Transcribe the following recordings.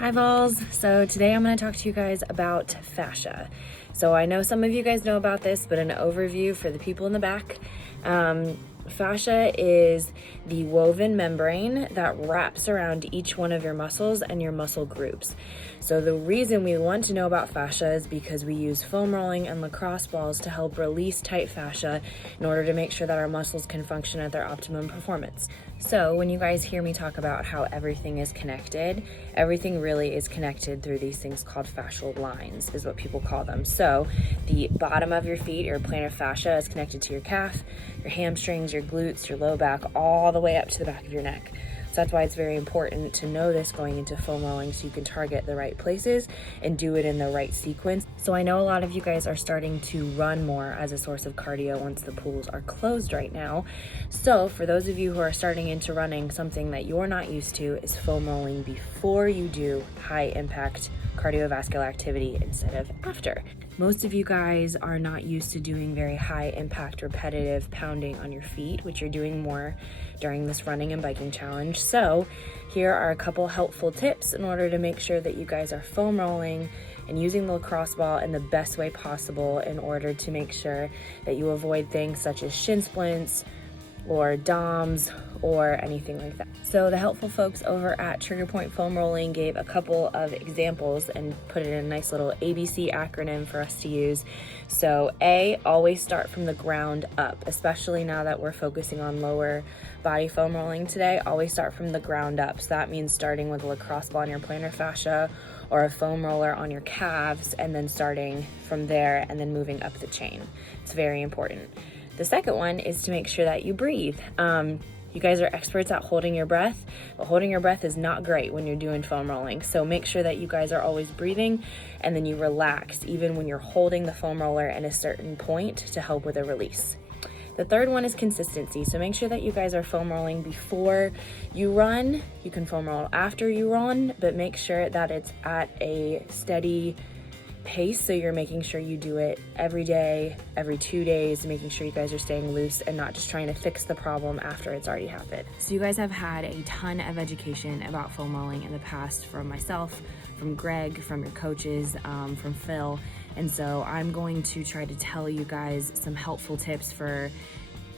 Hi Vols! So today I'm going to talk to you guys about fascia. So I know some of you guys know about this, but an overview for the people in the back. Fascia is the woven membrane that wraps around each one of your muscles and your muscle groups. So the reason we want to know about fascia is because we use foam rolling and lacrosse balls to help release tight fascia in order to make sure that our muscles can function at their optimum performance. So when you guys hear me talk about how everything is connected, everything really is connected through these things called fascial lines, is what people call them. So the bottom of your feet, your plantar fascia, is connected to your calf, your hamstrings, your glutes, your low back, all the way up to the back of your neck. So that's why it's very important to know this going into foam rolling so you can target the right places and do it in the right sequence. So I know a lot of you guys are starting to run more as a source of cardio once the pools are closed right now. So for those of you who are starting into running, something that you're not used to is foam rolling before you do high impact cardiovascular activity instead of after. Most of you guys are not used to doing very high impact repetitive pounding on your feet, which you're doing more during this running and biking challenge. So here are a couple helpful tips in order to make sure that you guys are foam rolling and using the lacrosse ball in the best way possible in order to make sure that you avoid things such as shin splints or DOMs or anything like that. So the helpful folks over at Trigger Point Foam Rolling gave a couple of examples and put it in a nice little ABC acronym for us to use. So A, always start from the ground up, especially now that we're focusing on lower body foam rolling today. Always start from the ground up. So that means starting with a lacrosse ball on your plantar fascia or a foam roller on your calves, and then starting from there and then moving up the chain. It's very important. The second one is to make sure that you breathe. You guys are experts at holding your breath, but holding your breath is not great when you're doing foam rolling. So make sure that you guys are always breathing and then you relax even when you're holding the foam roller at a certain point to help with a release. The third one is consistency. So make sure that you guys are foam rolling before you run. You can foam roll after you run, but make sure that it's at a steady pace, so you're making sure you do it every day, every 2 days, making sure you guys are staying loose and not just trying to fix the problem after it's already happened. So you guys have had a ton of education about foam rolling in the past from myself, from Greg, from your coaches, from Phil, and so I'm going to try to tell you guys some helpful tips for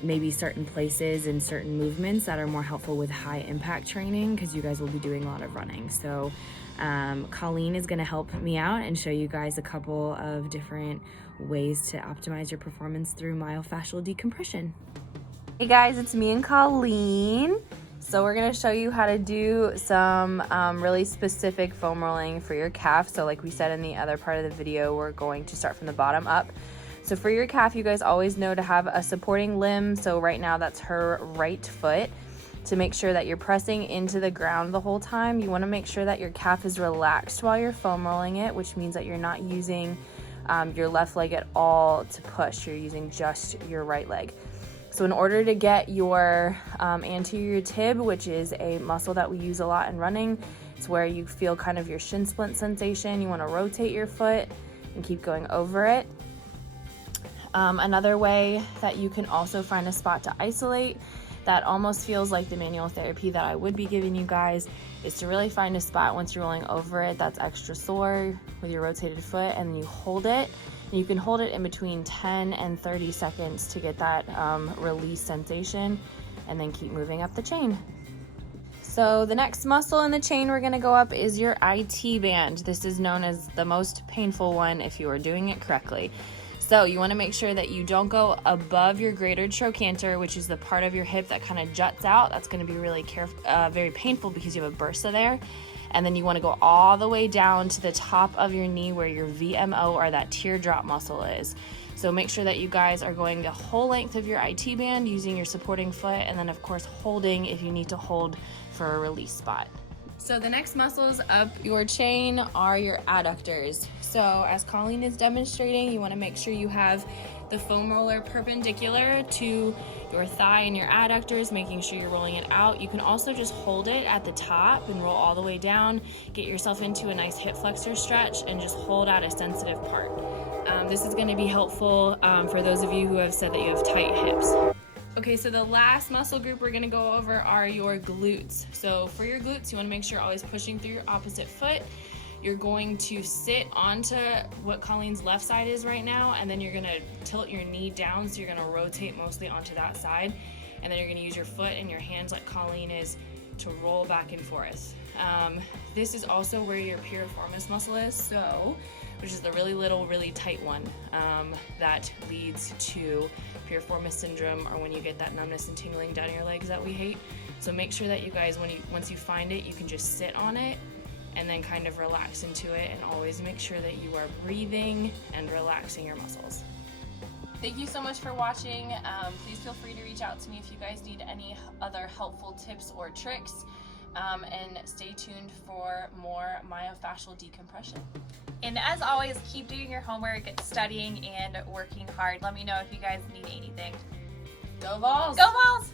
maybe certain places and certain movements that are more helpful with high impact training, because you guys will be doing a lot of running. So Colleen is going to help me out and show you guys a couple of different ways to optimize your performance through myofascial decompression. Hey guys, it's me and Colleen. So we're going to show you how to do some really specific foam rolling for your calf. So like we said in the other part of the video, we're going to start from the bottom up. So for your calf, you guys always know to have a supporting limb. So right now that's her right foot. To make sure that you're pressing into the ground the whole time, you want to make sure that your calf is relaxed while you're foam rolling it, which means that you're not using your left leg at all to push. You're using just your right leg. So in order to get your anterior tib, which is a muscle that we use a lot in running, it's where you feel kind of your shin splint sensation. You want to rotate your foot and keep going over it. Another way that you can also find a spot to isolate that almost feels like the manual therapy that I would be giving you guys is to really find a spot once you're rolling over it that's extra sore with your rotated foot, and you hold it. And you can hold it in between 10 and 30 seconds to get that release sensation, and then keep moving up the chain. So the next muscle in the chain we're going to go up is your IT band. This is known as the most painful one if you are doing it correctly. So you want to make sure that you don't go above your greater trochanter, which is the part of your hip that kind of juts out. That's going to be really very painful because you have a bursa there. And then you want to go all the way down to the top of your knee where your VMO, or that teardrop muscle, is. So make sure that you guys are going the whole length of your IT band using your supporting foot, and then of course holding if you need to hold for a release spot. So the next muscles up your chain are your adductors. So as Colleen is demonstrating, you want to make sure you have the foam roller perpendicular to your thigh and your adductors, making sure you're rolling it out. You can also just hold it at the top and roll all the way down, get yourself into a nice hip flexor stretch, and just hold out a sensitive part. This is going to be helpful for those of you who have said that you have tight hips. Okay, so the last muscle group we're gonna go over are your glutes. So for your glutes, you wanna make sure you're always pushing through your opposite foot. You're going to sit onto what Colleen's left side is right now, and then you're gonna tilt your knee down, so you're gonna rotate mostly onto that side, and then you're gonna use your foot and your hands like Colleen is to roll back and forth. This is also where your piriformis muscle is, so, which is the really little, really tight one that leads to piriformis syndrome, or when you get that numbness and tingling down your legs that we hate. So make sure that you guys, once you find it, you can just sit on it and then kind of relax into it, and always make sure that you are breathing and relaxing your muscles. Thank you so much for watching. Please feel free to reach out to me if you guys need any other helpful tips or tricks. And stay tuned for more myofascial decompression. And as always, keep doing your homework, studying, and working hard. Let me know if you guys need anything. Go Vols! Go Vols!